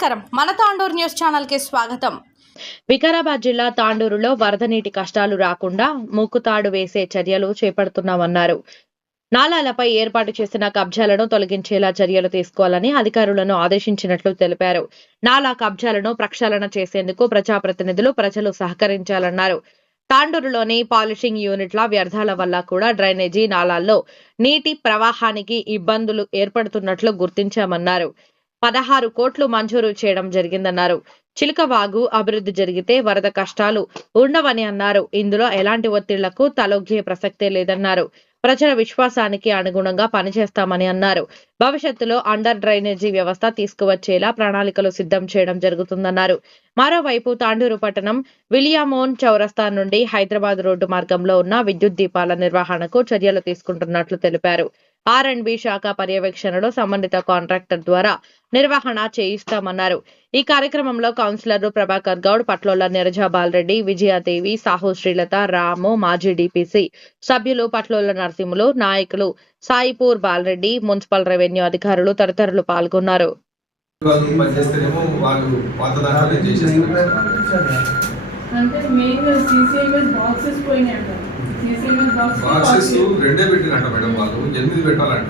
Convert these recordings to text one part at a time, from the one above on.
నమస్కారం మన Tandur news channel కి స్వాగతం. వికారాబాద్ జిల్లా తాండూరులో వరద నీటి కష్టాలు రాకుండా మూకుతాడు వేసే చర్యలు చేపడుతున్నామన్నారు. నాలాలపై ఏర్పాటు చేసిన కబ్జాలను తొలగించేలా చర్యలు తీసుకోవాలని అధికారులను ఆదేశించినట్లు తెలిపారు. నాలా కబ్జాలను ప్రక్షాళన చేసేందుకు ప్రజాప్రతినిధులు ప్రజలు సహకరించాలన్నారు. తాండూరులోని పాలిషింగ్ యూనిట్ల వ్యర్థాల వల్ల కూడా డ్రైనేజీ నాలాల్లో నీటి ప్రవాహానికి ఇబ్బందులు ఏర్పడుతున్నట్లు గుర్తించామన్నారు. 16 కోట్లు మంజూరు చేయడం జరిగిందన్నారు. చిలకవాగు అభివృద్ధి జరిగితే వరద కష్టాలు ఉండవని అన్నారు. ఇందులో ఎలాంటి ఒత్తిళ్లకు తలొగ్గే ప్రసక్తే లేదన్నారు. ప్రజల విశ్వాసానికి అనుగుణంగా పనిచేస్తామని అన్నారు. భవిష్యత్తులో అండర్ డ్రైనేజీ వ్యవస్థ తీసుకువచ్చేలా ప్రణాళికలు సిద్ధం చేయడం జరుగుతుందన్నారు. మరోవైపు తాండూరు పట్టణం విలియామోన్ చౌరస్తా నుండి హైదరాబాద్ రోడ్డు మార్గంలో ఉన్న విద్యుత్ దీపాల నిర్వహణకు చర్యలు తీసుకుంటున్నట్లు తెలిపారు. R&B శాఖ పర్యవేక్షణలో సంబంధిత కాంట్రాక్టర్ ద్వారా నిర్వహణ చేయిస్తామన్నారు. ఈ కార్యక్రమంలో కౌన్సిలర్లు ప్రభాకర్ గౌడ్, పట్లోల నీరజ బాలరెడ్డి, విజయాదేవి, సాహు శ్రీలత, రాము, మాజీ DPC సభ్యులు పట్లోల నరసింహులు, నాయకులు సాయిపూర్ బాలరెడ్డి, మున్సిపల్ రెవెన్యూ అధికారులు తదితరులు పాల్గొన్నారు. బాక్సెస్ రెండే పెట్టినట్ట మేడం, వాళ్ళు 8 పెట్టాలంట.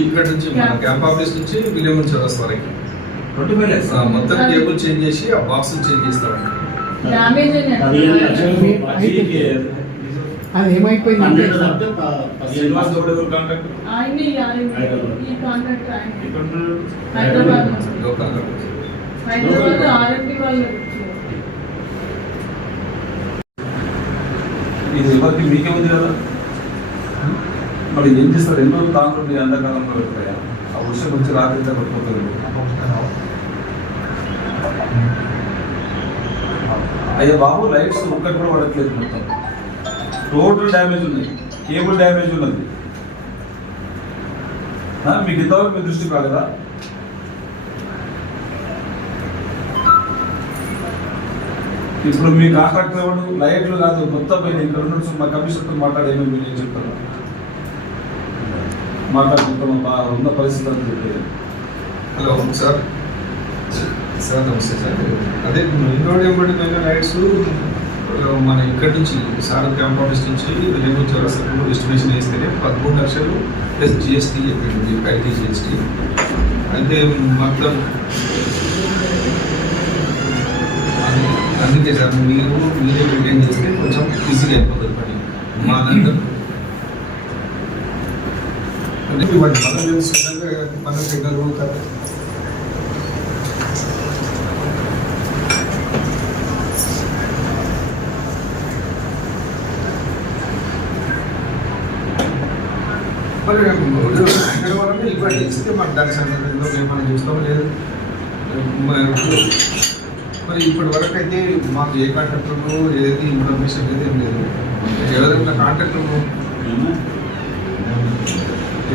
ఇక్కడ నుంచి మన క్యాంప్ ఆఫీస్ నుంచి విలియం చౌరస్తా వరకు మొత్తం కేబుల్ చేంజ్ చేసి ఆ బాక్స్ చేంజ్ చేస్తారంట. అది ఏమైపోయింది ఇది ఎవరికి మీకే ఉంది కదా, మరి ఏం చేస్తారు? ఎన్నో తాండ్రులు ఎండాకాలంలో పెడతాయా? ఆ వర్షం వచ్చి రాత్రి పడిపోతుంది. అయ్యా బాబు, లైట్స్ ఒక్కటి కూడా పడట్లేదు, మొత్తం టోటల్ డ్యామేజ్ ఉంది, కేబుల్ డ్యామేజ్ ఉన్నది. మీకు ఇంతవరకు మీ దృష్టికి రాలేదా? ఇప్పుడు మీ కాంట్రాక్టర్ ఎవరు? లైట్లు కాదు, మొత్తం పోయింది. ఇక్కడ ఉన్న మా కమిషనర్తో మాట్లాడేమో మీరు ఏం చెప్తారు? మాట్లాడుకుంటాం ఉన్న పరిస్థితి అని చెప్పేది. హలో సార్, సార్ నమస్తే సార్. అదే ఇంకోటి ఏమిటంటే లైట్స్ మన ఇక్కడ నుంచి సార్ క్యాంప్ ఆఫీస్ నుంచి విలియం చౌరస్తాకు ఎస్టిమేషన్ వేస్తేనే 13 లక్షలు ప్లస్ GST చెప్పింది, ప్యాకేజ్ GST. అయితే మొత్తం అందుకే సార్ మీరే మెయింటైన్ చేస్తే కొంచెం ఈజీగా అయిపోతుంది పని. మా దగ్గర మన సిగ్నల్ కదా. ఇవ్వండి, ఇస్తే మాకు దాని సందర్భంలో మనం చూస్తామో లేదు. మరి ఇప్పటి వరకు అయితే మాకు ఏ కాంట్రాక్టర్లు ఏది ఇన్ఫర్మేషన్ అనేది ఏం లేదు. ఎవరైనా కాంట్రాక్టర్లు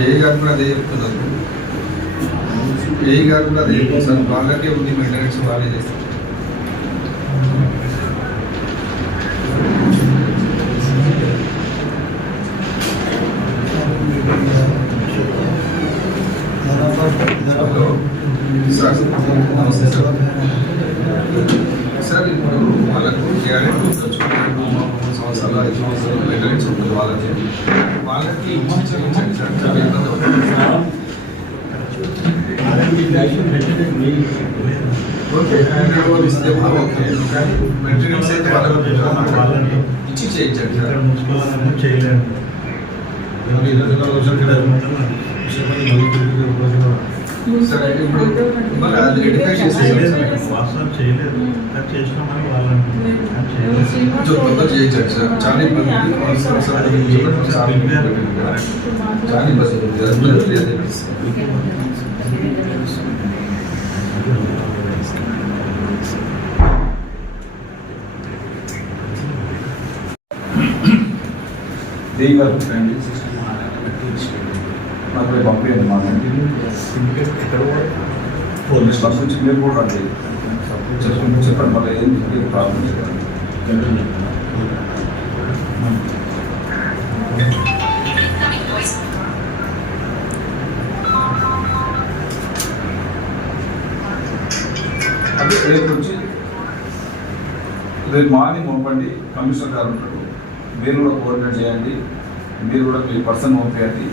ఏఈ గారు కూడా అదే చెప్తున్నారు. ఏఈ గారు కూడా అదే చెప్తున్నారు. వాళ్ళకే ఉంది మెయింటెనెన్స్, వాళ్ళే చేస్తారు. సార్ నమస్తే సార్. సార్ ఇప్పుడు వాళ్ళకు గ్యారెంటీ 3 సంవత్సరాలు 5 సంవత్సరాలు మెయింటెనెన్స్ ఉంటుంది. వాళ్ళకి చేయించండి సార్. చాలా ఇబ్బంది అవుతుంది. ఓకే, ఇస్తే ఓకే, కానీ మెయింటెనెన్స్ అయితే వాళ్ళకి ఇచ్చి చేయించండి సార్. చేయలేదు సరే, ఇప్పుడు మరి అది రెడిఫై చేసేసాం చేయించండి సార్. చాలా ఇబ్బంది, చాలా ఇబ్బంది. దేవి గారు నాకు పంపించండి. మా పోలీస్ బస్ నుంచి మీరు కూడా రండి, చెప్పండి మళ్ళీ ఏం ప్రాబ్లం. రేపు మార్నింగ్ పంపండి, కమిషనర్ గారు ఉంటారు, మీరు కూడా కోఆర్డినేట్ చేయండి, మీరు కూడా మీ పర్సన్ పంపించండి.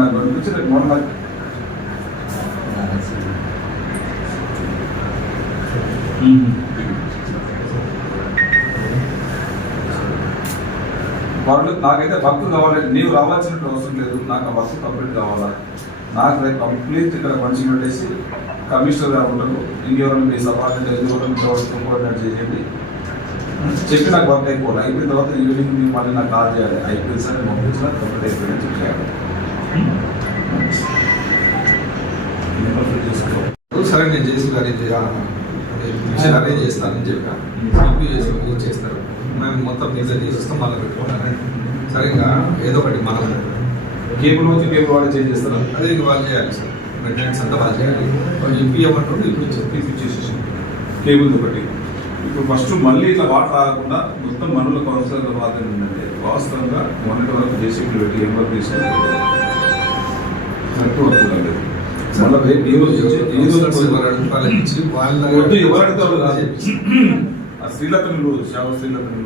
నాకు అనిపించి రేపు మార్నింగ్ వాళ్ళు నాకైతే వర్క్ కావాలి, నీవు రావాల్సినట్టు అవసరం లేదు, నాకు ఆ వర్క్ కంప్లీట్ కావాలా. నాకు రేపు కంప్లీట్ ఇక్కడ మనిషి పెట్టేసి కమిషనర్ గారు ఉంటారు, ఇంకెవరైనా మీ సబార్డినేట్ కోఆర్డినేట్ చేయండి, చెప్పి నాకు వర్క్ అయిపోవాలి. అయిపోయిన తర్వాత ఈవినింగ్ మీరు మళ్ళీ నాకు కాల్ చేయాలి, అయిపోయింది సార్ పంపించిన కంప్లీట్ అయిపోయిందని చెప్పి సరే నేను చేసి మిషన్ అరేంజ్ చేస్తానని చెప్పి చేస్తారు. మేము మొత్తం నిజం చేసేస్తాం, మళ్ళీ పెట్టుకుంటాను. సరే ఇంకా ఏదో ఒకటి మనం కేబుల్ వచ్చి కేబుల్ వాళ్ళే చేంజ్ చేస్తారా? అదే ఇంక వాళ్ళు చేయాలి సార్, మెయింటెనెన్స్ అంతా వాళ్ళు చేయాలి. వాళ్ళు ఇప్పియమంటుంటే ఇప్పించేసేసి కేబుల్ ఒకటి. ఇప్పుడు ఫస్ట్ మళ్ళీ ఇట్లా వాటర్ రాకుండా మొత్తం మనుల కౌన్సిలర్ మాత్రం ఏంటంటే వాస్తవంగా మొన్నటి వరకు జేసీబీలు పెట్టి ఎంబర్ తీసుకుని కరెక్ట్ వర్క్ కాలేదు. మళ్ళీ ఎవరైతే ఆ శ్రీలతను శావ శ్రీలతను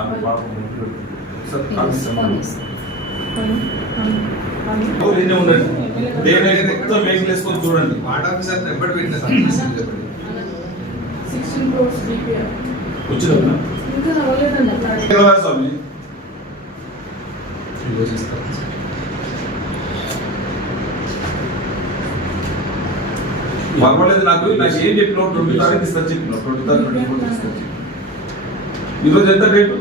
ఆమె పాపం ఉండండి, డే నైట్ మొత్తం వెహికల్ వేసుకొని చూడండి. వార్డ్ ఆఫీసర్ ఎప్పటి పెట్టిన వచ్చిన స్వామి పర్వాలేదు. నాకు ఏం చెప్పిన 20 తారీఖు ఇస్తా చెప్పిన 20 తారీఖు 24 తీసుకొచ్చి ఈరోజు ఎంత రేటు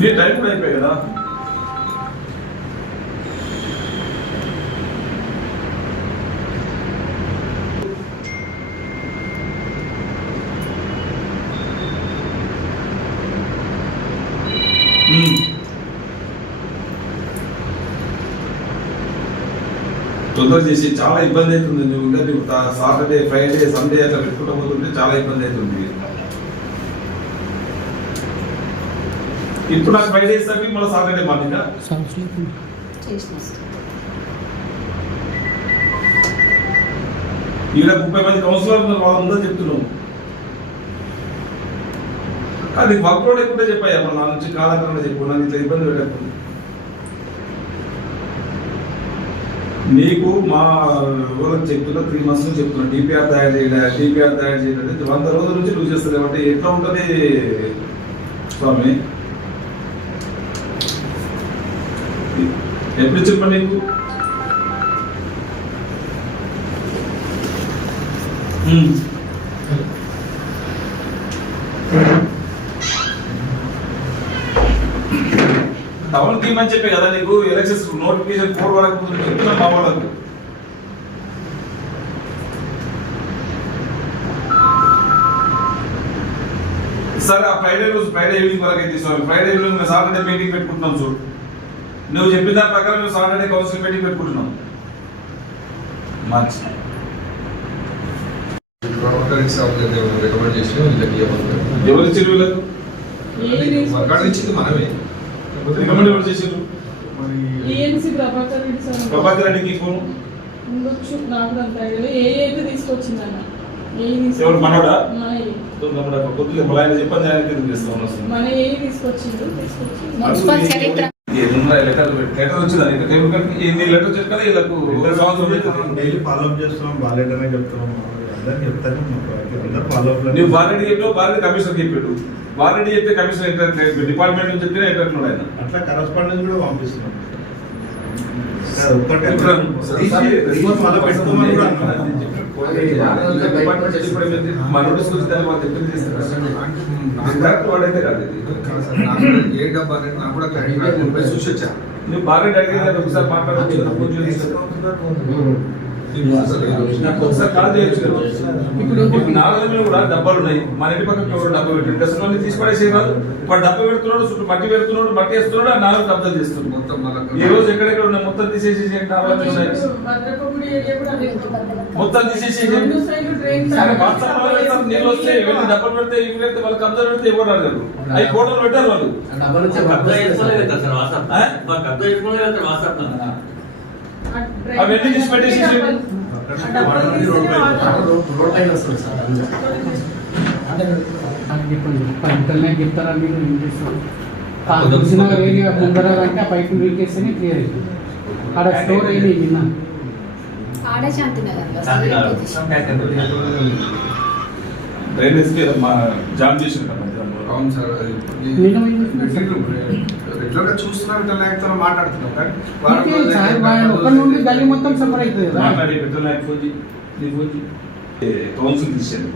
నీ టైం కూడా అయిపోయాయి కదా. తొందర చేసి చాలా ఇబ్బంది అవుతుంది. నువ్వు సాటర్డే ఫ్రైడే సండే అట్లా పెట్టుకుంటూ పోతుంటే చాలా ఇబ్బంది అవుతుంది. ఇప్పుడు నాకు 5 days సర్వీ మళ్ళీ సాటర్డే మార్నింగ్ ఈడ 30 మంది కౌన్సిలర్ ఉన్నారు, వాళ్ళ ఉందని చెప్తున్నావు. అది వర్క్ లోడ్ ఎక్కువ చెప్పాయా నా నుంచి కాలక్రమంగా చెప్పు, నాకు ఇట్లా ఇబ్బంది పెట్టకుండా. నీకు మా ఊళ్ళకి చెప్తున్నా 3 months నుంచి చెప్తున్నా డిపిఆర్ తయారు చేయలేదు 100 రోజుల నుంచి నువ్వు చేస్తలేవు అంటే ఎట్లా ఉంటుంది స్వామి? ఎప్పుడు చెప్పండి నీకు టౌన్ టీమ్ అని చెప్పే కదా నీకు ఎలక్షన్స్ నోటిఫికేషన్ 4 వరకు చెప్తున్నా మా వాళ్ళకు. సరే ఆ ఫ్రైడే ఈవినింగ్ వరకు అయితే తీసుకోవాలి. ఫ్రైడే ఈవినింగ్ సాటర్డే మీటింగ్ పెట్టుకుంటున్నాం చూడు. నువ్వు చెప్పిన దాని ప్రకారం మేము సాటర్డే కౌన్సిల్ మీటింగ్ పెట్టుకుంటున్నాం. మార్చి రికమెండ్ చేసి ఎవరు ఇచ్చారు వీళ్ళకు? ఇచ్చింది మనమే. రికమెండ్ ఎవరు చేసారు? ప్రభాకర్ రెడ్డికి ఫోన్ ఎవరు మనోడా? కొద్దిగా బలాయన చెప్పండి, ఆయన ఎందుకు చేస్తాం లెటర్ వచ్చిందా? లెటర్ వచ్చారు కదా వీళ్ళకు డైలీ ఫాలో అప్ చేస్తున్నాం, బాగాలేదనే చెప్తున్నాం, అందరికి చెప్తాను. నువ్వు బాలరెడ్డి చెప్పావు, బాలరెడ్డి కమిషనర్ చెప్పాడు, బాలరెడ్డి చెప్తే కమిషనర్ డిపార్ట్మెంట్ నుంచి చెప్తే ఎట్లా ఆయన అట్లా కరస్పాండెన్స్ కూడా పంపిస్తున్నాం. మా నోటీస్ వచ్చిందని వాళ్ళు చెప్పింది వాడైతే కాదు. ఏ డబ్బా నాకు కూడా చూసి వచ్చా. నువ్వు బాలరెడ్డి అడిగిన ఒకసారి మాట్లాడవచ్చు, ఒకసారి కాల్ చేయొచ్చు. ఇప్పుడు నాలుగు కూడా డబ్బాలు ఉన్నాయి, మన ఇంటి పక్కన ఒక డబ్బా పెట్టాడు, కష్టం తీసిపడేసే కాదు. వాడు డబ్బా పెడుతున్నాడు, చుట్టూ మట్టి పెడుతున్నాడు, మట్టి వేస్తున్నాడు, ఆ నాలుగు కబ్జాలు చేస్తున్నాడు. మొత్తం ఈ రోజు ఎక్కడెక్కడ ఉన్నాయి మొత్తం తీసేసి మొత్తం తీసేసి నీళ్ళు వస్తే డబ్బులు పెడితే ఇవి పెడితే వాళ్ళు కబ్జాలు పెడితే ఎవరు అడగరు. అవి కోటలు పెట్టారు వాళ్ళు. అవన్నీ తీసి పెట్టేసి రోడ్ పైన వస్తుంది సార్ ఇంటర్నెట్ చెప్తారా మీరు ఏం చేస్తారు తెలిసిన ఏరియా ముందర అంటే ఆ పైపు వీకేస్తేనే క్లియర్ అవుతుంది ఆడ స్టోర్ అయ్యింది నిన్న ఆడే శాంతినగర్ డ్రైనేజ్ మా జామ్ చేసిన అవును సార్ అది రెగ్యులర్గా చూస్తున్నారు ఇట్లా లేకపోతే మాట్లాడుతున్నాం కానీ ఒక నుండి గల్లీ మొత్తం సఫర్ అవుతుంది కదా కౌన్సిల్ తీసాను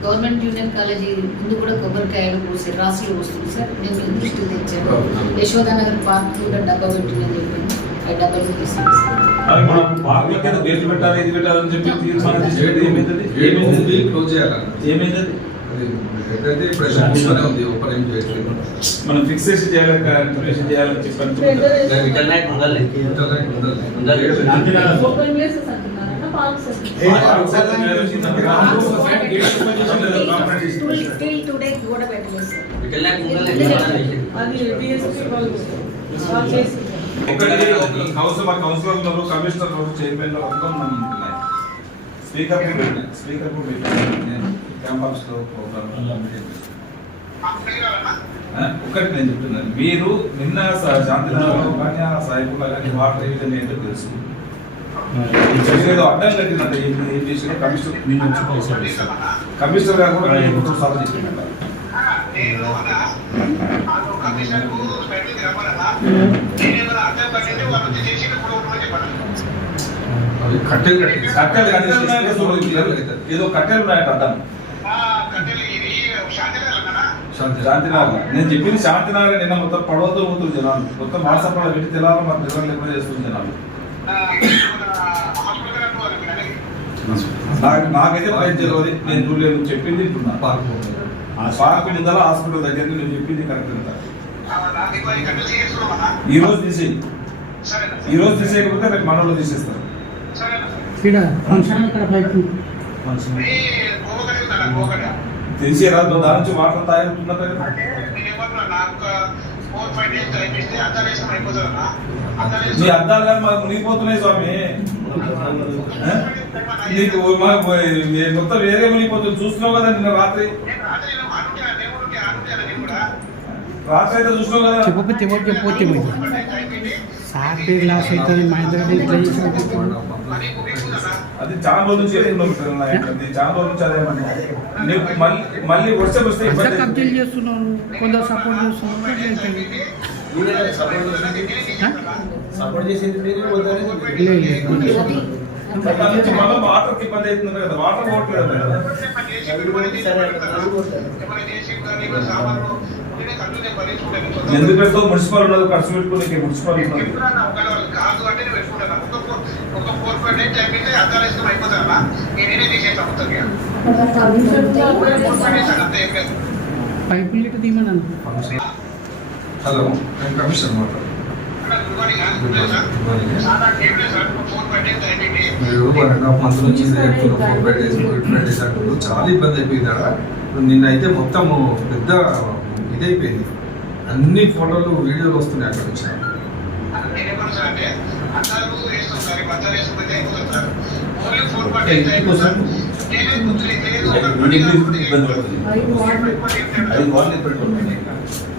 గవర్నమెంట్ జూనియర్ కాలేజీ ముందు కూడా కొబ్బరికాయలు పోసి రాసులు వస్తుంది సార్ నేను దృష్టికి తెచ్చాను యశోదానగర్ పార్క్ కూడా డబ్బా పెట్టిందని చెప్పింది ఆ డబ్బాలు తీసుకొచ్చి అది మనం పార్కుల కింద గేట్లు పెట్టాలి ఇది పెట్టాలని చెప్పి తీర్మానం చేసేది ఏమైంది క్లోజ్ చేయాలన్న ఏమైంది అది ఏదైతే ప్రెషర్ ఉంది ఓపెన్ ఏం చేయట్లేదు మనం ఫిక్సేషన్ చేయాలి ఇన్ఫర్మేషన్ చేయాలని చెప్పి ఇంటర్నెట్ ఉండాలి స్టిల్ టుడే కూడా పెట్టలేదు ఒకటి కౌన్సిలర్ ఉన్నారు కమిషనర్ ఉన్నారు చైర్మన్ మొత్తం మన ఉన్నాయి స్పీకర్ నేను క్యాంపస్ లో ఒకటి నేను చెప్తున్నాను మీరు నిన్న శాంతినగర్లో కానీ ఆ సాయిపుల్లో కానీ వాటర్ ఏ విధంగా ఏంటో తెలుసు ఏదో అడ్డం కట్టిందంటే ఏం చేసిన కమిషనర్ గారు కూడా సాల్వ్ చేసిందంట కట్టెలు ఏదో కట్టెలు ఉన్నాయట అడ్డం శాంతినగర్ నేను చెప్పింది శాంతినగర్ నిన్న మొత్తం పడవతో పోతుంది జనాలు మొత్తం వాట్సాప్ లో పెట్టి తెలాలి మాకు నిజం లేకుండా చేస్తుంది జనాలు నాకైతే పైన తెలియదు నేను చూడలేదు చెప్పింది పార్క్ ముందర హాస్పిటల్ దగ్గర నేను చెప్పింది కరెక్ట్ ఈ రోజు తీసేయకపోతే రేపు మనలో తీసేస్తారు తెలిసే రాదు దాని నుంచి వాటర్ తాగుతున్నారు మీ అద్దాలు కానీ మాకు మునిగిపోతున్నాయి స్వామి నీకు మొత్తం వేరే మునిగిపోతుంది చూస్తున్నావు కదా నిన్న రాత్రి అయితే చూసినావు కదా చెప్పకపోతే చెప్పకపోతే సాఫీ గ్లాస్ అవుతుంది మా ఇద్దరు అది చాలా రోజుల నుంచి చెప్తున్నాం చాలా రోజుల నుంచి అదే నీకు మళ్ళీ వర్షం వస్తే కంప్లీట్ చేస్తున్నాను కొందరు సపోర్ట్ చేస్తున్నాను సపోర్ట్ చేసేది మళ్ళీ వాటర్ ఇబ్బంది అవుతుంది కదా వాటర్ పోవట్లేదు కదా ఎందుకు పెడతావు మున్సిపల్ ఉన్నది ఖర్చు పెట్టుకుని మున్సిపల్ ఉన్నది పైపులు ఇటు తీయమన్నాను హలో నేను కమిషనర్ మాట్లాడు మీరు 1.5 months నుంచి చెప్తున్నారు 4 days అంటున్నారు చాలా ఇబ్బంది అయిపోయింది ఆడ నిన్నైతే మొత్తం పెద్ద ఇదైపోయింది అన్ని ఫోటోలు వీడియోలు వస్తున్నాయి అక్కడ నుంచి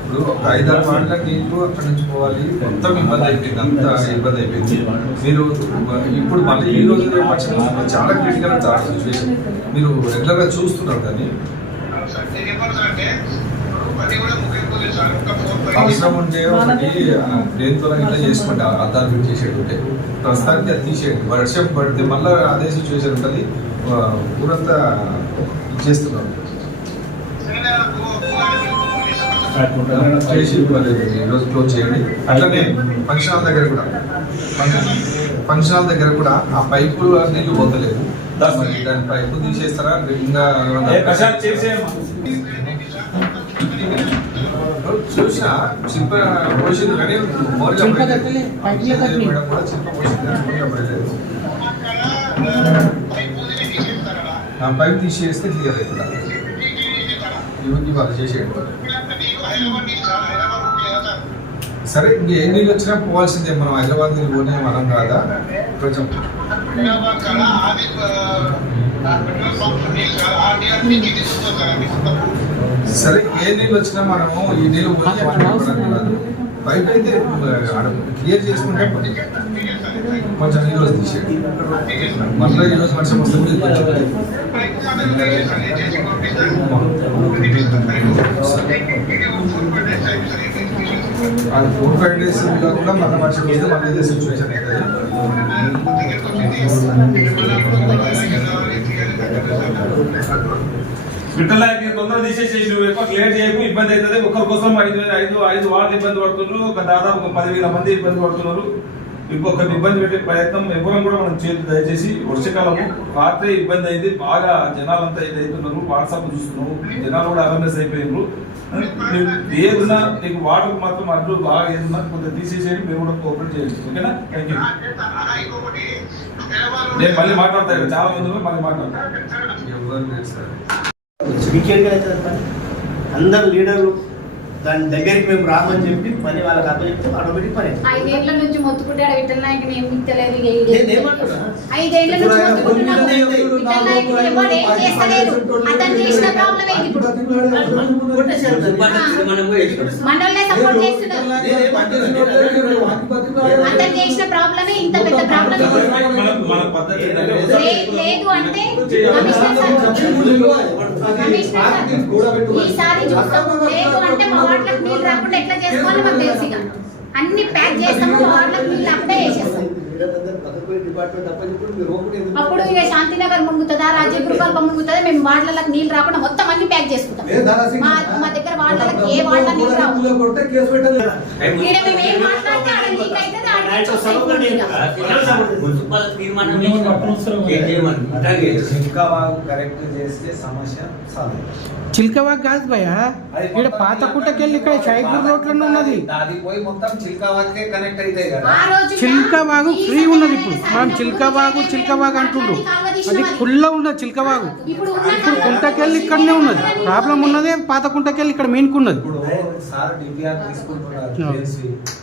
ఇప్పుడు 5-6 వార్డుల నీళ్ళు అక్కడ నుంచి పోవాలి మొత్తం ఇబ్బంది అయిపోయింది అంతా ఇబ్బంది అయిపోయింది మీరు ఇప్పుడు మళ్ళీ ఈ రోజు చాలా క్రిటికల్ చాలా సిచ్యువేషన్ మీరు రెగ్యులర్గా చూస్తున్నారు కానీ అవసరం ఉంటే ఒకటి దేనితో ఇట్లా చేసుకుంటే అద్దాలు ఫిట్ చేసేది ఉంటే ప్రస్తుతానికి అది తీసేయండి వర్షం పడితే మళ్ళీ అదే సిచ్యువేషన్ ఉంటుంది ఊరంతా చేస్తున్నారు చేసి ఈరోజు క్లోజ్ చేయండి అట్లనే ఫంక్షన్ హాల్ దగ్గర కూడా ఆ పైపులు నీళ్ళు పోతలేదు దాని పైపు తీసేస్తారా ఇంకా చూసినా చింప పోసింది కానీ మేడం కూడా చింప పోసింది ఆ పైపు తీసేస్తే క్లియర్ అవుతుందా ఇవాళ చేసేయండి సరే ఇంక ఏ నీళ్ళు వచ్చినా పోవాల్సిందే మనం హైదరాబాద్ నీళ్ళు పోనే మనం కాదా కొంచెం సరే ఏ నీళ్ళు వచ్చినా మనము ఈ నీళ్ళు పైప్ అయితే క్లియర్ చేసుకుంటే కొంచెం ఈరోజు తీసేది మళ్ళీ ఈరోజు వర్షం వస్తుంది అది 4-5 days కూడా మళ్ళీ వర్షం వస్తే మళ్ళీ ఇదే సిచ్యువేషన్ విఠలాయకి తొందర తీసేసి నువ్వు ఎక్కువ లేట్ చేయకు, ఇబ్బంది అవుతుంది. ఒక్కరి కోసం ఐదు వార్లు ఇబ్బంది పడుతున్నారు, ఒక దాదాపు ఒక 10,000 మంది ఇబ్బంది పడుతున్నారు. ఇంకొకరిని ఇబ్బంది పెట్టే ప్రయత్నం ఎవరం కూడా మనం చేయదు. దయచేసి వర్షకాలము రాత్రి ఇబ్బంది అయింది, బాగా జనాలంతా ఇది అవుతున్నారు. వాట్సాప్ చూస్తున్నావు, జనాలు కూడా అవేర్నెస్ అయిపోయినారు. ఏదన్నా నీకు వాటర్ మాత్రం అడ్డు బాగా ఏదన్నా కొంచెం తీసేసేయండి, మీరు కూడా కోఆపరేట్ చేయండి. ఓకేనా? Thank you. నేను మళ్ళీ మాట్లాడతాను, చాలా మంది మళ్ళీ మాట్లాడతాను. వీకెండ్గా అయితే పని అందరు లీడర్లు దాని దగ్గరికి మేము రామని చెప్పి పని వాళ్ళకి అప్పచెప్తే ఆటోమేటిక్ పని 5 ఏళ్ల నుంచి మొత్తుకుంటే విఠల్ నాయకుని ఏమి ఇస్తలేదు. 5 ఏళ్ల నుంచి మొత్తుకుంటున్నాము. విఠల్ నాయకుని ఎవరు ఏం చేస్తలేరు. అతను చేసిన ప్రాబ్లం ఏంటి ఇప్పుడు? మనోళ్ళే సపోర్ట్ చేస్తున్నారు. అతను చేసిన ప్రాబ్లమే ఇంత పెద్ద ప్రాబ్లం. లేదు అంటే ఈసారి చూస్తాము. లేదు అంటే మా వార్డులకు నీళ్ళు రాకుండా ఎట్లా చేసుకోవాలో మాకు తెలుసు. ఇక అన్ని ప్యాక్ చేస్తాము, మా వార్డులకు నీళ్ళు అప్పుడే వేసేస్తాం. అప్పుడు ఇక శాంతినగర్ మునుగుతుందా, రాజీవ్ గృహాలు మునుగుతుందా, మేము వార్డులకు నీళ్ళు రాకుండా మొత్తం అన్ని ప్యాక్ చేసుకుంటాం. మా దగ్గర వార్డులకు ఏ వార్డుల నీళ్ళు రావు. ఇక్కడ మేము ఏం మాట్లాడితే ఆడ లీక్ అవుతుంది, కరెక్ట్ చేస్తే సమస్య సాల్వ్. చిల్కవాగ్ కాదు భయ, ఇక్కడ పాత కుట్టకెళ్ళి ఇక్కడ షాయిపూర్ రోడ్లోనే ఉన్నది. అది పోయి మొత్తం చిల్కావాకే కనెక్ట్ అవుతాయి కదా. చిల్కవాగు ఫ్రీ ఉన్నది. ఇప్పుడు మనం చిల్కవాగు అంటుండ్రు, అది ఫుల్గా ఉన్నది చిల్కవాగు. ఇప్పుడు కుంటకెళ్ళి ఇక్కడనే ఉన్నది. ప్రాబ్లం ఉన్నదే పాత కుంటకెళ్ళి ఇక్కడ మెయిన్కున్నది. ఇప్పుడు సార్ డిపిఆర్ తీసుకుంటున్నారు,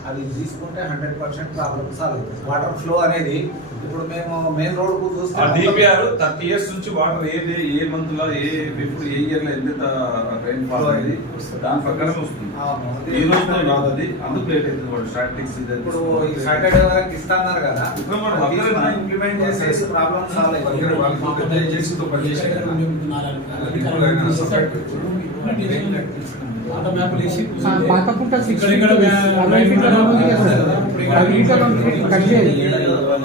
అది తీసుకుంటే 100% ప్రాబ్లం సాల్వ్ అవుతుంది. వాటర్ ఫ్లో అనేది ఇప్పుడు మేము మెయిన్ రోడ్ కు చూస్తాం. డిపిఆర్ 30 years నుంచి వాటర్ ఏ మంత్ లో ఇప్పుడు ఏ ఇయర్ లో ఎంత రైన్ ఫాల్ అనేది దాని ప్రకారం వస్తుంది. ఈ రోజు రాదు, అది అందుకు లేట్ అవుతుంది. వాడు స్టాటిక్స్ ఇప్పుడు సాటర్డే వరకు ఇస్తున్నారు కదా, ఇంప్లిమెంట్ చేసేసి ప్రాబ్లం సాల్వ్ అవుతుంది. పాత కుంట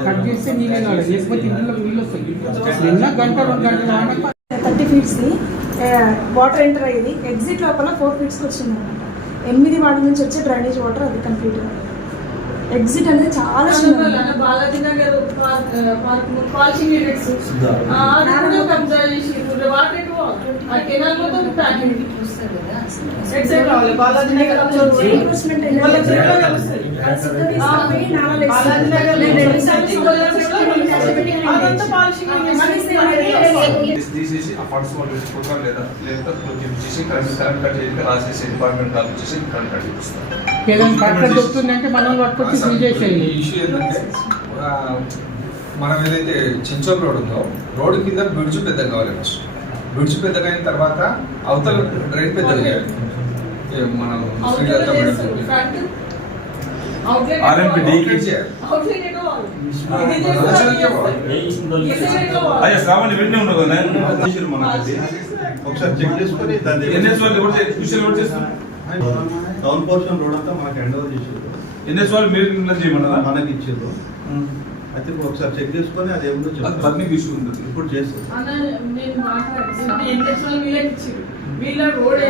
కట్ చేస్తే నీళ్ళు లేకపోతే ఇంట్లో నీళ్ళు వస్తాయి. నిన్న గంట 2 గంటల 30 feet వాటర్ ఎంటర్ అయ్యేది. ఎగ్జిట్ లోపల 4 feet వచ్చింది అనమాట. 8 వాటి నుంచి వచ్చే డ్రైనేజ్ వాటర్ అది కంప్లీట్ గా. ఎగ్జిట్ అనేది చాలా బాలాజీ నగర్ పాల్చింగ్ యూనిట్స్ కెనాల్ మొత్తం ప్యాకింగ్ ఎగ్జిట్ రావాలి. బాలాజీ నగర్ అదంతా పాలిషింగ్ తీసేసి ఆ ఫండ్స్ వాళ్ళు వేసుకుంటారు, లేదా చేసి కరెంట్ కట్ చేసి రాసేసి డిపార్ట్మెంట్ కాల్ చేసి కరెంట్ కట్ చేస్తారు. ఇష్యూ ఏంటంటే మనం ఏదైతే చించోల్ రోడ్ ఉందో రోడ్డు కింద బ్రిడ్జ్ పెద్దగా కావాలి. ఫస్ట్ బ్రిడ్జ్ పెద్దగా అయిన తర్వాత అవతల డ్రైన్ పెద్దగా చేయాలి. మనం శ్రావణి వెంటనే ఉండదు. ఒకసారి చెక్ చేసుకొని టౌన్ పోర్షన్ రోడ్ అంతా మనకి హ్యాండ్ ఓవర్ చేసారు. ఎన్ఎస్ వాళ్ళు మీరు చేయమన్నారా? మనకి ఇచ్చారు. అయితే ఇప్పుడు ఒకసారి చెక్ చేసుకొని అది ఏముందో చెప్పండి. ఇష్యూ ఉంటుంది, ఇప్పుడు చేస్తాం. వీళ్ళ రోడ్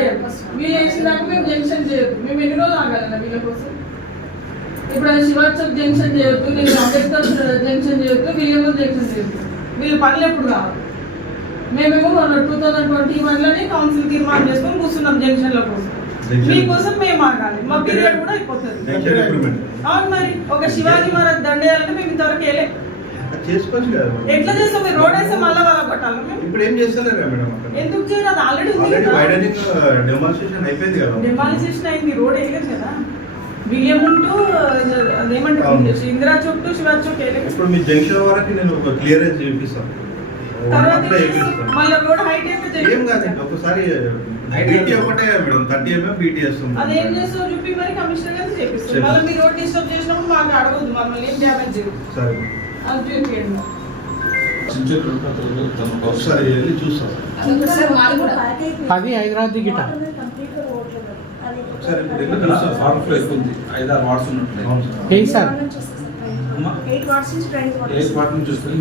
వీళ్ళు వేసినాక మేము జంక్షన్ చేయొద్దు. మేము ఎన్ని రోజులు ఆగాలన్నా వీళ్ళ కోసం? ఇప్పుడు శివాచౌక్ జంక్షన్ చేయొద్దు, నేను అంబేద్కర్ జంక్షన్ చేయొద్దు, వీళ్ళేమో జంక్షన్ చేయొద్దు. వీళ్ళ పనులు ఎప్పుడు రావాలి? మేమేమో 2021లోనే కౌన్సిల్ తీర్మానం చేసుకొని కూర్చున్నాం జంక్షన్ల కోసం. మీకోసం మేము ఆగాలి, మా పీరియడ్ కూడా అయిపోతుంది. అవును, మరి ఒక శివాజీ మహారాజ్ దండేయాలంటే మేము ఇంతవరకు వెళ్ళే చేసుకోవచ్చు కదా. ఎట్లా చేస్తాం? మీరు రోడ్ వేస్తే మళ్ళీ వాళ్ళ కొట్టాలి. ఇప్పుడు ఏం చేస్తలేరు మేడం? ఎందుకు చేయరు? అది ఆల్రెడీ వైడనింగ్ డెమాలిషేషన్ అయిపోయింది కదా. డెమాలిషేషన్ అయింది, రోడ్ వేయలేదు కదా. విలియం టు అదేమంటారు ఇందిరా చౌక్ టు శివాజీ చౌక్ ఇప్పుడు మీ జంక్షన్ వరకు నేను ఒక క్లియరెన్స్ చేపిస్తాను. తర్వాత అట్లా చేపిస్తాను. మళ్ళీ రోడ్ హైట్ ఏం కాదండి, ఒకసారి బీటీ ఒకటే మేడం 30 mm బీటీ వేస్తుంది. అదేం చేస్తావు చెప్పి మరి కమిషనర్ గారు చేపిస్తారు. మళ్ళీ మీరు రోడ్ డిస్టర్బ్ చేసినప్పుడు మాకు అడగదు, మమ్మల్ని ఏం డ్యామేజ్ చేయదు. సరే అది చూపించండి. ఒకసారి వెళ్ళి చూస్తాం. అది హైదరాబాద్ గిట కంప్లీట్గా పోవట్లేదు. అది ఒకసారి ఇప్పుడు వెళ్ళి ఇక్కడ చూస్తాం. ఫార్మ్ ఫ్లో ఎక్కువ ఉంది. 5-6 వాట్స్ ఉన్నట్టు. అవును సార్. ఏ సార్ 8 వాట్స్ నుంచి డ్రైనేజ్ వాటర్ ఏ వాట్ నుంచి వస్తుంది?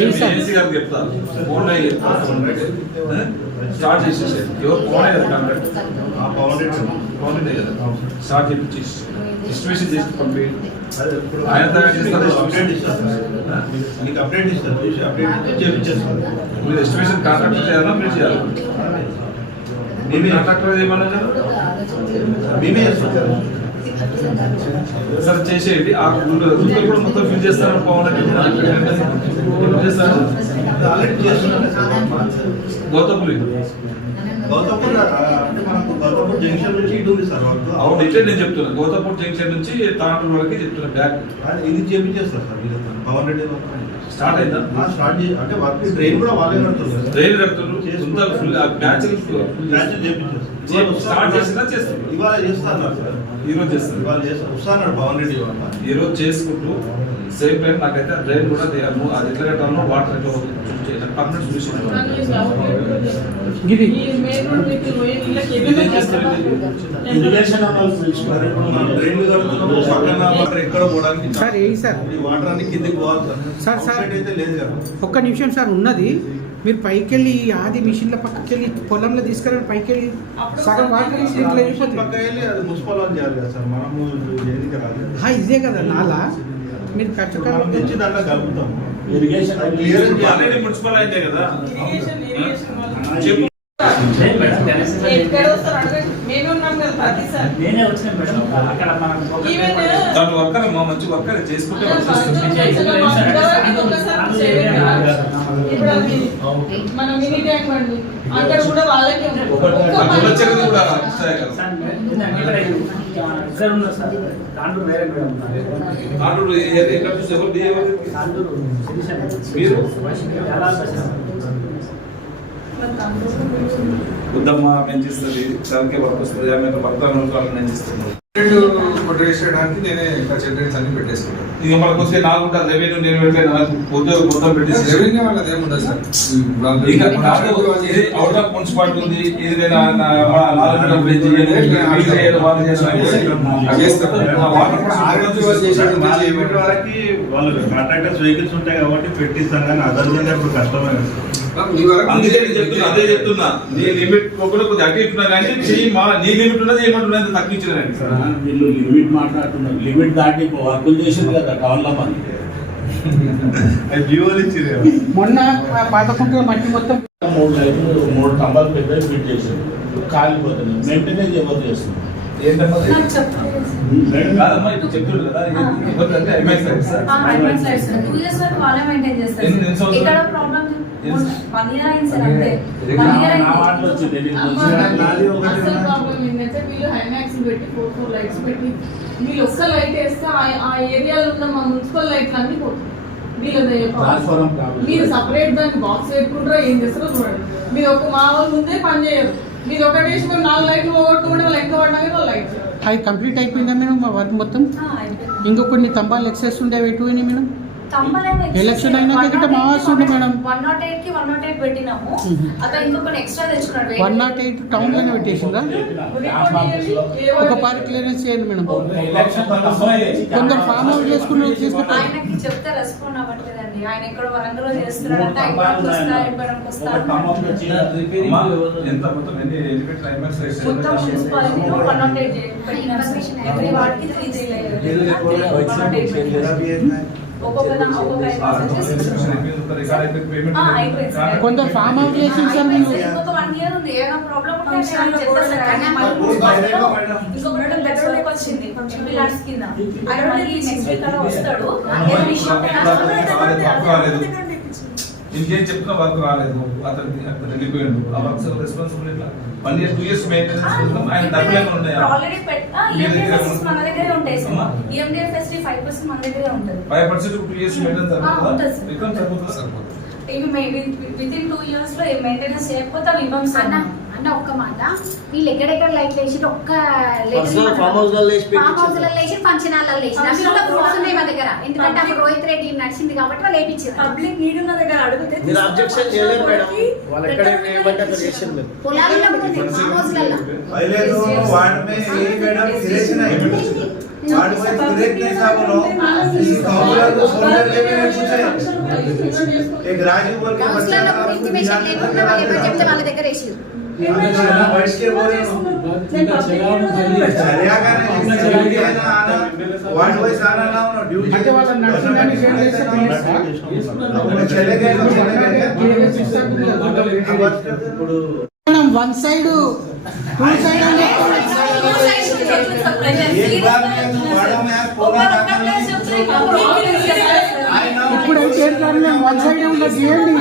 ఏసీ గారికి చెప్తారు. ఫోన్లో చెప్తారు. స్టార్ట్ చేసేసి ఎవరు ఫోన్ కదా కాంటాక్ట్ ఆ పవర్ రేట్ బాగుండే కదా. స్టార్ట్ చేపించేసి ఎస్టిమేషన్ చేసి పంపించండి. అదే ఇప్పుడు ఆయన తయారు చేస్తారు. అప్డేట్ ఇస్తాను సార్. మీకు అప్డేట్ ఇస్తాను, చూసి అప్డేట్ చేపించేస్తాను. మీరు ఎస్టిమేషన్ కాంట్రాక్ట్ చేయాలా మీరు చేయాలి? మేమే కాంట్రాక్టర్ ఏమన్నా మేమే చేస్తాం సార్. సార్ చేసేయండి. ఆ గుంటలు కూడా మొత్తం ఫిల్ చేస్తారని బాగుంటుంది చేస్తారు. ఆల్రెడీ చేస్తున్నాను సార్. గౌతమ్పులి గౌతమ్పూర్ అంటే మనకు గౌతమ్పూర్ జంక్షన్ నుంచి ఇటు ఉంది సార్ వర్క్. అవును, ఇట్లే నేను చెప్తున్నా. గౌతమ్పూర్ జంక్షన్ నుంచి తాండూరు వరకు చెప్తున్నా. బ్యాక్ ఇది చేపించేస్తారు సార్. మీరు పవర్ రెడ్డి స్టార్ట్ అయిందా? స్టార్ట్ చేసి అంటే వర్క్ ట్రైన్ కూడా వాళ్ళే కడుతున్నారు సార్. రైలు కడుతున్నారు. Batch batch చేపించేస్తారు. స్టార్ట్ చేసినా చేస్తున్నారు. ఇవాళ చేస్తున్నారు సార్. ఈ రోజు చేస్తారు. ఇవాళ చేస్తారు. వస్తున్నారు పవన్ రెడ్డి ఇవాళ. ఈ రోజు చేసుకుంటూ సేమ్ టైం నాకైతే డ్రైన్ కూడా అది ఎట్లా కట్టాలో వాటర్ ఎట్లా పర్మనెంట్ సొల్యూషన్ గిది ఈ మెయిన్ రోడ్ మీకు పోయే నీళ్ళకి ఏమేమి చేస్తారు? మరి ఇప్పుడు మనం డ్రైన్లు కడుతున్నాము. పక్కన వాటర్ ఎక్కడ పోవడానికి సార్ ఏ సార్ ఈ వాటర్ అన్ని కిందికి పోవాలి సార్. సార్. Outside అయితే లేదు కదా. ఒక్క నిమిషం సార్ ఉన్నది. మీరు పైకి వెళ్ళి ఆది మిషన్ల పక్కకి వెళ్ళి పొలంలో తీసుకెళ్ళి పైకి వెళ్ళి సగం వాటర్ ఇట్లా పక్క వెళ్ళిపోతుంది. వెళ్ళి అది మున్సిపల్ వాళ్ళు చేయాలి కదా సార్. మనము దేనికి రాదు. ఇదే కదా నాలా మీరు మనం తెచ్చి దాంట్లో కలుపుతాం. ఇరిగేషన్ మున్సిపల్ అయితే కదా. ఇరిగేషన్ వాళ్ళు చెప్పు. ఎక్కడ వస్తారు అడగండి. మేము ఉన్నాం కదా ప్రతిసారి. నేనే వచ్చాను మేడం. అక్కడ మనం ఈవెన్ దాని వర్కర్ మా మంచి వర్కర్ చేసుకుంటే ఇప్పుడు అది మన మినీ ట్యాంక్ బండి అక్కడ కూడా వాళ్ళకే ఉంటుంది. కూడా సార్ ఇక్కడ ఇద్దరు ఉన్నారు సార్. తాండూరు వేరే మేడం ఉన్నారు. తాండూరు ఎక్కడ చూస్తే ఎవరు తాండూరు మీరు చాలా బస్ ఉద్దమ్మ పెంచిస్తుంది. దానికే వర్క్ వస్తుంది. ఆమె భర్త పెంచిస్తున్నారు. కొట్టేసేయడానికి నేనే చెట్టు అన్ని పెట్టేసుకుంటాను. ఇది మనకు వస్తే నాకు ఉంటుంది. రెవెన్యూ నేను పెట్టే నాకు ఉద్యోగం మొత్తం పెట్టేసి రెవెన్యూ వాళ్ళది ఏముండదు సార్. ఇంకా నాకు ఇది అవుట్ ఆఫ్ మున్సిపాలిటీ ఉంది. ఇది నేను వాళ్ళు కాంట్రాక్టర్స్ వెహికల్స్ ఉంటాయి కాబట్టి పెట్టిస్తాను, కానీ అదర్ ఇప్పుడు కష్టమైన అదే చెప్తున్నా. నీ లిమిట్ కొద్దిగా అటు ఇస్తున్నా కానీ నీ లిమిట్ ఉన్నది ఏమంటున్నది తగ్గించలేదండి సార్. వీళ్ళు లిమిట్ మాట్లాడుతున్నారు. లిమిట్ దాటి వర్కులు చేసింది కదా టౌన్లో పని. జీవోలు ఇచ్చింది. మొన్న పాతకుంటే మట్టి మొత్తం 3 లైట్లు 3 స్తంభాలు పెద్దవి ఫిట్ చేశారు. కాలిపోతుంది. మెయింటెనెన్స్ ఎవరు చేస్తుంది? ఏంటమ్మా కాదమ్మా ఇప్పుడు చెప్తున్నారు కదా. ఎవరికంటే ఎంఎస్ సార్ నా వాటిలో వచ్చింది. అసలు ప్రాబ్లం ఏంటంటే వీళ్ళు హైమాక్స్ పెట్టి 4 లైట్స్ పెట్టి వీళ్ళు ఒక్క లైట్ వేస్తే ఆ ఏరియాలో ఉన్న మా మున్సిపల్ లైట్లు అన్ని పోతుంది. వీళ్ళది ట్రాన్స్ఫార్మర్ ప్రాబ్లం. మీరు సపరేట్ దాన్ని బాక్స్ పెట్టుకుంటారో ఏం చేస్తారో చూడండి. మీరు ఒక మా వాళ్ళు ముందే పని చేయరు. మీరు ఒకటి వేసి మేము 4 లైట్లు పోగొట్టుకుంటే వాళ్ళు ఎంత పడినా వాళ్ళు లైట్ అది కంప్లీట్ అయిపోయిందా మేడం మా వర్క్ మొత్తం? ఇంకో కొన్ని స్తంభాలు ఎక్సెస్ ఉండేవి ఎటువైనా మేడం? ఎలక్షన్ అయినాక ఇక్కడ మావాల్సి ఉండే మేడం. 108 కి 108 పెట్టినాము. అతను ఇంకొక ఎక్స్ట్రా తెచ్చుకున్నాడు. 108 టౌన్ లోనే పెట్టేసిందా? ఒక పార్క్ క్లియరెన్స్ చేయండి మేడం. కొందరు ఫామ్ హౌస్ చేసుకుని తీసుకుంటారు. ఆయనకి చెప్తే రెస్పాండ్ అవ్వట్లేదండి. ఆయన ఎక్కడ వరంగల్లో చేస్తున్నారంటే ఎంత మొత్తం ఎన్ని ఎలివేటర్ ఎంఎస్ మొత్తం మున్సిపాలిటీలో 108 పెట్టినారు. ఎవ్రీ వార్డ్కి 3 కొందరు ఫామ్ హౌస్ చేసి సార్ మీరు ఇంకొక 1 ఇయర్ ఉంది. ఏమైనా ప్రాబ్లం ఉంటే ఇంకొక దగ్గరలోకి వచ్చింది పిల్లర్స్ కింద. ఆయన మళ్ళీ నెక్స్ట్ వీక్ అలా వస్తాడు. ఇంకేం చెప్తున్నా వర్క్ రాలేదు, అతను వెళ్ళిపోయాడు. ఆ వర్క్ రెస్పాన్సిబుల్ ఎట్లా 1 year 2 years మెయింటెనెన్స్ కోసం ఆయన డబ్బులు ఏమైనా ఉన్నాయా? ఆల్రెడీ మన దగ్గరే ఉంటాయి సార్. ఈఎండిఎఫ్ ఫెసిలిటీ 5% మన దగ్గరే ఉంటుంది. 5% 2 years మెయింటెనెన్స్ ఉంటుంది సార్. విక్రమ్ సరిపోతుందా? ఇవి వితిన్ 2 years లో మెయింటెనెన్స్ చేయకపోతే అవి ఇవ్వం సార్. అన్న ఒక్క మాట, వీళ్ళు ఎక్కడెక్కడ లైట్ వేసి ఒక్క ఫామ్ హౌస్ లో వేసి ఫంక్షన్ హాల్ వేసి ప్రూఫ్స్ ఉన్నాయి మా దగ్గర. ఎందుకంటే అప్పుడు రోహిత్ రెడ్డి నడిచింది కాబట్టి వాళ్ళు వేయించారు. పబ్లిక్ నీడ్ ఉన్న దగ్గర అడిగితే మీరు అబ్జెక్షన్ చేయలేరు మేడం. వాళ్ళు ఎక్కడ ఏమంటే అక్కడ చేసారు మేము. పొలాలలో కూడా ఉన్నాయి, ఫామ్ హౌస్లలో. वार्ड में यही मैडम गिरेज नहीं वार्ड में गिरेज नहीं था बोलो किसी काउंसलर को सोल्डर लेके नहीं पूछा एक राजू बोल के కౌన్సిలర్ల ఇంటిమేషన్ లేకుండా వాళ్ళు ఎవరు చెప్తే వాళ్ళ దగ్గర వేసారు. बैठ के बोल रहे चलिया का नहीं आना वार्ड वाइज आना ना उन्होंने ड्यूटी అంటే వాళ్ళ నర్సింగ్ షేర్ చేసే चले गए ఇప్పుడు వన్ సైడ్ టూ సైడ్ एक बार में वार्ड में आप पूरा ఇప్పుడు అయితే ఏంటంటే వన్ సైడ్ ఉండదు చేయండి.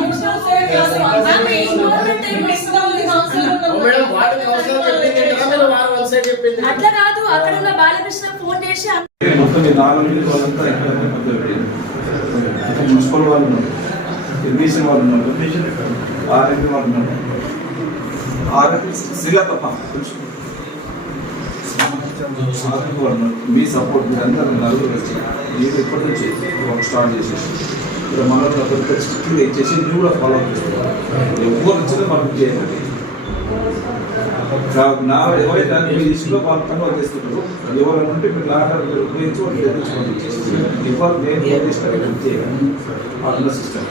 మేడం వాడు కౌన్సిలర్ చెప్పింది కదా, మీరు వారు వన్ సైడ్ చెప్పింది. అట్లా కాదు, అక్కడ ఉన్న బాలకృష్ణ ఫోన్ చేసి మొత్తం ఈ 4 మంది వాళ్ళంతా ఎక్కడ మున్సిపల్ వాళ్ళు ఉన్నారు, ఇరిగేషన్ వాళ్ళు ఉన్నారు, ఆర్ఎంపీ వాళ్ళు ఉన్నారు, ఆర్ఎంపీ సిగా తప్ప ఆర్ఎంపీ వాళ్ళు ఉన్నారు. మీ సపోర్ట్ మీరు అందరూ నలుగురు వచ్చి మీరు ఇప్పటి నుంచి వర్క్ స్టార్ట్ చేసేసి ఇక్కడ మనం స్ట్రిక్ట్గా ఇచ్చేసి మీరు కూడా ఫాలో అప్ చేసుకోవాలి. ఎవరు వచ్చినా మనం చేయాలి. నా ఎవరైతే ఇష్యూలో వాళ్ళ పని వాళ్ళు చేస్తుంటారు, ఎవరైనా ఉంటే మీరు లాటర్ ఉపయోగించి వాళ్ళు తెచ్చుకోండి. ఇవాళ నేను ఫోన్ చేసినా చేయాలి అన్న సిస్టమ్.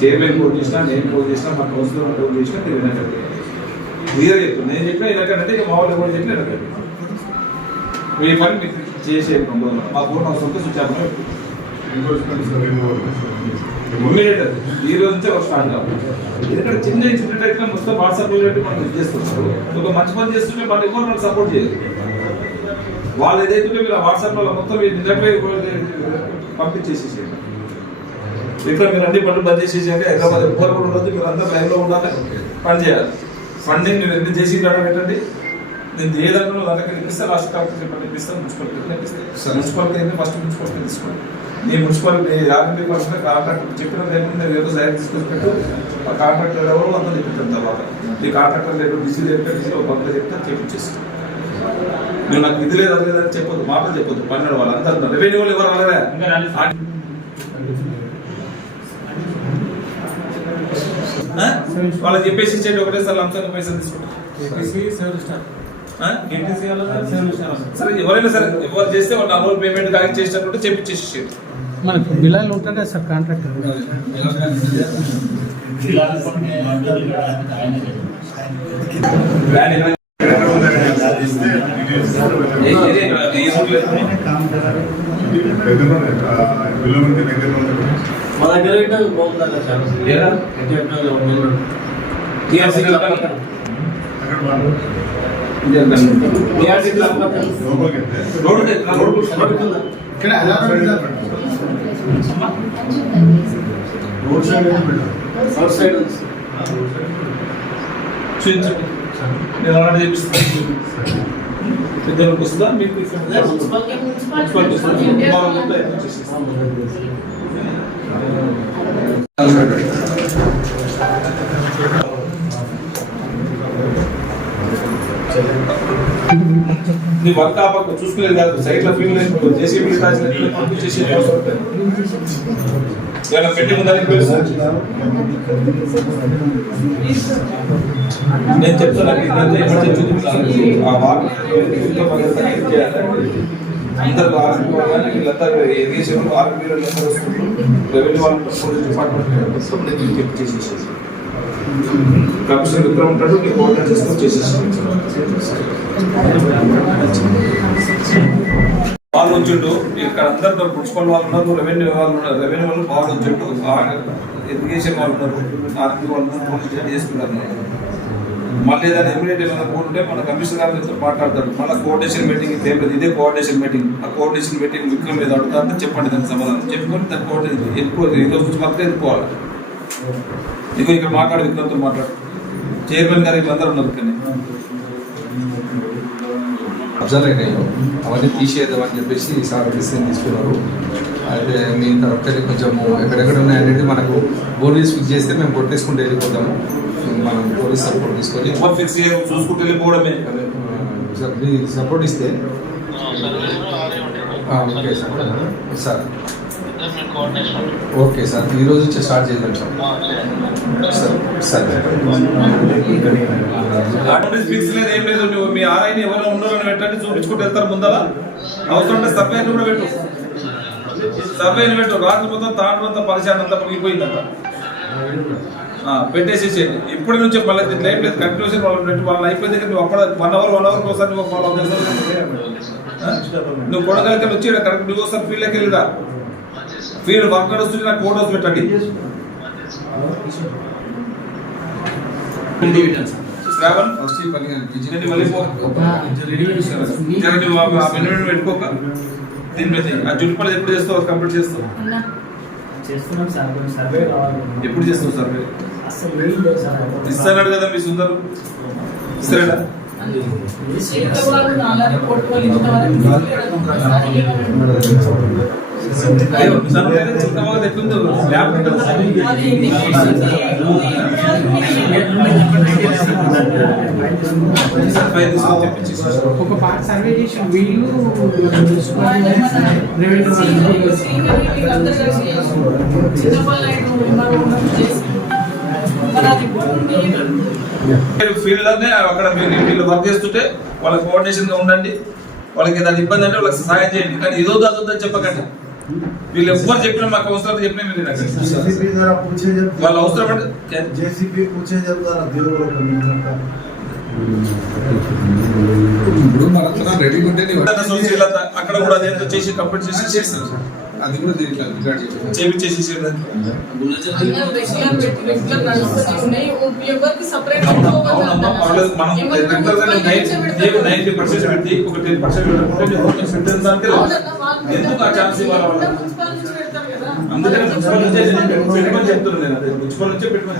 చైర్మన్ ఫోన్ చేసినా, నేను ఫోన్ చేసినా, మా కౌన్సిలర్ ఫోన్ చేసినా మీరు వినకండి. క్లియర్ చెప్తాను. నేను చెప్పినా వినకండి, ఇక మా వాళ్ళు ఎవరు చెప్పినా వినకండి. మీ పని మీకు చేసే మా ఫోన్ అవసరంతో స్విచ్ ఆఫ్ ఇమ్మీడియట్ ఈ రోజు నుంచే ఒక స్టార్ట్ కావాలి. ఎందుకంటే చిన్న ఇన్సిడెంట్ అయితే మొత్తం వాట్సాప్ మనం ఇది చేస్తున్నారు. ఒక మంచి పని చేస్తుంటే మన ఎవరు మనకు సపోర్ట్ చేయదు. వాళ్ళు ఏదైతే మీరు ఆ వాట్సాప్లో మొత్తం నిజమే పంపించేసేసేయండి. ఇక్కడ మీరు అన్ని పనులు బంద్ చేసేసేయండి. హైదరాబాద్ ఎవ్వరు కూడా ఉండదు, మీరు అందరూ లైవ్లో ఉండాలి, పని చేయాలి. ఫండింగ్ మీరు ఎన్ని చేసి కాడ పెట్టండి. నేను ఏ దాంట్లో దానికి ఇప్పిస్తే లాస్ట్ కాకపోతే ఇప్పిస్తాను, మున్సిపాలిటీ ఇప్పిస్తాను. మున్సిపాలిటీ అయితే ఫస్ట్ మున్సిపాలిటీ తీసుకోండి. నీ మున్సిపాలిటీ 50% కాంట్రాక్టర్ చెప్పిన లేకుండా ఏదో సైడ్ తీసుకొచ్చి పెట్టు. ఆ కాంట్రాక్టర్ ఎవరు అంతా చెప్తాను తర్వాత. ఈ కాంట్రాక్టర్ లేదు బిజీ లేకపోతే ఒక వంద చెప్తే చేపించేసి నువ్వు నాకు ఇది లేదు అది లేదని చెప్పొద్దు, మాటలు చెప్పొద్దు. 12 వాళ్ళు అంతా రెవెన్యూ వాళ్ళు ఎవరు అలాగే వాళ్ళు చెప్పేసి ఇచ్చేది ఒకటేసారి అంతా పైసలు తీసుకుంటారు. సరే ఎవరైనా సరే ఎవరు చేస్తే వాళ్ళు అమౌంట్ పేమెంట్ కలెక్ట్ చేసినట్టు చెప్పించేసి మనకు బిల్లాలు ఉంటాయి కదా సార్ కాంట్రాక్టర్. మా దగ్గర ఇట్లా పోతుందా సార్? అవుట్ సైడ్ చూపించండి. నేను ఆల్రెడీ చేపిస్తాను. పెద్దలకు వస్తుందా మీకు? మున్సిపాలిటీ వస్తుందా? నీ వర్క్ ఆపక చూసుకునేది కాదు. సైట్లో ఫీల్డ్ జేసీబీ చేసి ఏమైనా పెండింగ్ ఉందని నేను చెప్తాను. ఆ వాటర్ అందరూ ఆర్మీ వీళ్ళంతా ఇరిగేషన్ ఆర్మీ అందరూ వస్తున్నారు. రెవెన్యూ వాళ్ళు పోలీస్ డిపార్ట్మెంట్ మొత్తం నేను చెప్పి చేసేసేసి కమిషనర్ విక్రమ్ ఉంటాడు, నేను కోఆర్డినేట్ చేసుకొని చేసేసాను. వాళ్ళు ఉంచుంటూ ఇక్కడ అందరు మున్సిపల్ వాళ్ళు ఉన్నారు, రెవెన్యూ వాళ్ళు ఉన్నారు. రెవెన్యూ వాళ్ళు వాళ్ళు ఉంచుంటూ ఇరిగేషన్ వాళ్ళు ఉన్నారు, ఆర్మీ వాళ్ళు ఉన్నారు, పోలీస్ చేసుకున్నారు. మళ్ళీ ఏదైనా ఇమీడియట్ ఏమైనా ఉంటే మన కమిషనర్ గారితో మాట్లాడతాడు. మళ్ళీ కోఆర్డినేషన్ మీటింగ్ ఇదే కోఆర్డినేషన్ మీటింగ్. ఆ కోఆర్డినేషన్ మీటింగ్ విక్రమ్ మీద అడుగుతారంటే చెప్పండి, దానికి సమాధానం చెప్పుకొని దాన్ని కోఆర్డినేషన్ వెళ్ళిపోవాలి. ఈరోజు నుంచి మాత్రం వెళ్ళిపోవాలి. ఇక ఇక్కడ మాట్లాడు, విక్రమ్తో మాట్లాడు. చైర్మన్ గారు వీళ్ళందరూ ఉన్నారు ఇక్కడ. అబ్జర్వ్ అయినాయి అవన్నీ తీసేద్దామని చెప్పేసి సార్ డిసిషన్ తీసుకున్నారు. అయితే మీ తరఫున కొంచెము ఎక్కడెక్కడ ఉన్నాయనేది మనకు బోర్డీస్ ఫిక్స్ చేస్తే మేము కొట్టేసుకుంటూ వెళ్ళిపోతాము. మనం పోలీస్ సపోర్ట్ తీసుకొని ఫిక్స్ చూసుకుంటూ వెళ్ళిపోవడమే. సార్ మీ సపోర్ట్ ఇస్తే ఓకే సార్. ఓకే సార్, ఈరోజు నుంచి స్టార్ట్ చేద్దాం సార్. సరే ఫిక్స్ లేదు, ఏం లేదు. నువ్వు మీ ఆర్ఐని ఎవరైనా ఉన్నారని పెట్టండి, చూపించుకుంటూ వెళ్తారు. ముందర అవసరం ఉంటే సర్వేని కూడా పెట్టు, సర్వేని పెట్టు. రాత్రి మొత్తం తాండ్రు అంతా పరిచయం అంతా పగిలిపోయిందంట. పెట్టేసేసేయండి ఇప్పటి నుంచే. మళ్ళీ ఇట్లా ఏం లేదు, కంటిన్యూషన్ వాళ్ళు అయిపోయిన దగ్గర నువ్వు అప్పుడు 1 hour ఒకసారి నువ్వు ఫాలో అప్ చేస్తావు. నువ్వు కొడగలికి వచ్చి కరెక్ట్ నువ్వు ఒకసారి ఫీల్డ్కి వెళ్ళిదా, ఫీల్డ్ వర్క్ నడుస్తుంది, నాకు ఫోటోస్ పెట్టండి. శ్రావణ్ పెట్టుకోక దీని మీద ఆ జుట్టుపల్లి ఎప్పుడు చేస్తావు, కంప్లీట్ చేస్తావు? చేస్తున్నాం సార్, సర్వే కావాలి. ఎప్పుడు చేస్తావు సర్వే? అసలు ఏం లేదు సార్. ఇస్తాడు కదా మీ సుందరు, ఇస్తాడా? ఒక పార్ట్ సర్వే చేసి వీళ్ళు ఫీల్డ్ లోనే అక్కడ వీళ్ళు వర్క్ చేస్తుంటే వాళ్ళ కోఆర్డినేషన్ గా ఉండండి. వాళ్ళకి ఏదైనా ఇబ్బంది అంటే వాళ్ళకి సహాయం చేయండి, కానీ ఇదో అదొద్దని చెప్పకండి. వీళ్ళు ఎవ్వరు చెప్పినా మాకు అవసరం చెప్పినా వాళ్ళు అవసరం అంటే అక్కడ కూడా అదేంటో చేసి కంప్లీట్ చేసి చేస్తారు. అది కూడా చేపించేసి మనం 90% పెట్టి ఒక 10% ఎందుకు ఆ ఛాన్స్ ఇవ్వాలి? అందుకని మున్సిపల్ నుంచే పెట్టుకొని చెప్తున్నాను నేను. అదే మున్సిపల్ నుంచే పెట్టుకొని